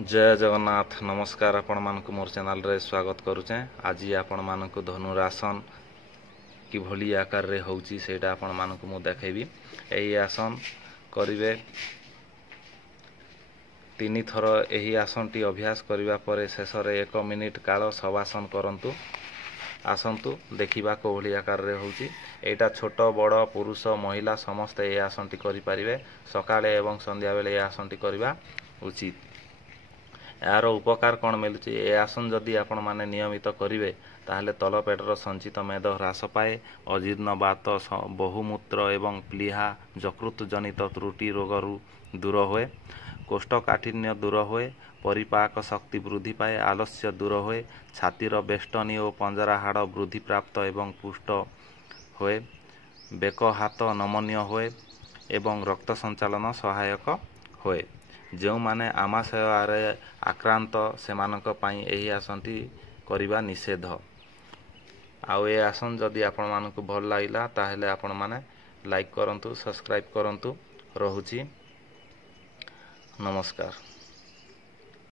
जय जगन्नाथ नमस्कार आपण मानक मोर चैनल रे स्वागत करुचे। आज आपण मानक धनुरासन किभली आकार रे होउची सेटा आपण मानक मु देखेबी। एही आसन करिवे 3 थर। एही आसनटी अभ्यास करिवा परे शेष रे 1 मिनिट काल शवासन करंतु। आसंतु देखिबा कोभली आकार रे होउची। एटा छोट बड़ पुरुष महिला समस्त ए आसनटी करि परिवे। सकाळे एवं संध्या बेले ए आसनटी करिवा उचित। यार उपकार कौन मिलुची ए आसन जदि आपण माने नियमित करिवे ताहले तलपेटर संचित मेद ह्रास पाए। अजीर्ण बात बहुमूत्र एवं प्लीहा यकृत जनित त्रुटि रोगरू दूर होए। कोष्ठकाठिन्य दूर होए। परिपाक शक्ति वृद्धि पाए। आलस्य दूर होए। छातीर बेष्टनी और पंजरा हाड़ वृद्धि प्राप्त एवं पुष्ट होए। बेक हाथ नमनीय होए एवं रक्त संचालन सहायक होए। जो माने आमाशय आक्रांत सेमानक पाई एही आसनटी करिबा निषेध। आउ ए आसन जदि आपण मानकु भल लागिला ताहेले आपण माने लाइक करंतु, सब्सक्राइब करंतु। रहुची नमस्कार।